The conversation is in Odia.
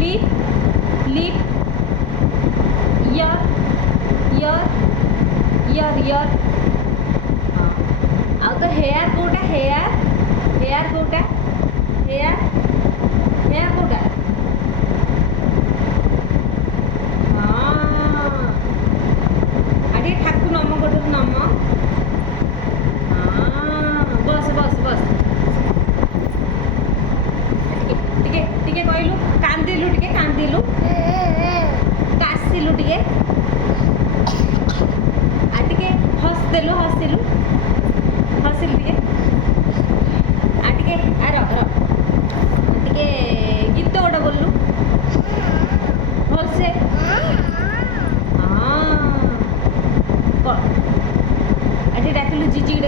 लिप लिप यर यर यर यर ଆଉ ତ ହେୟାର କୋଉଟା ହେୟାର ହେୟାର କୋଉଟା ହେୟାର ହେୟାର କୋଉଟା ହଁ ଆଉ ଟିକେ ଠାକୁ ନମ ଗୋଟେ ନମ ହଁ ବସ ବସ ବସ ଟିକେ ଟିକେ କହିଲୁ କାନ୍ଦିଲୁ ଟିକେ କାନ୍ଦିଲୁ କାଶିଲୁ ଟିକେ ଆଉ ଟିକେ ହସିଦେଲୁ ହସିଲୁ ହସିଲୁ ଟିକେ ଆଉ ଟିକେ ଆର ଟିକେ ଗୀତ ଗୋଟେ ବୋଲୁ ଭଲସେ ହଁ ଆଉ ଟିକେ ଡାକିଲୁ ଜିଜିକି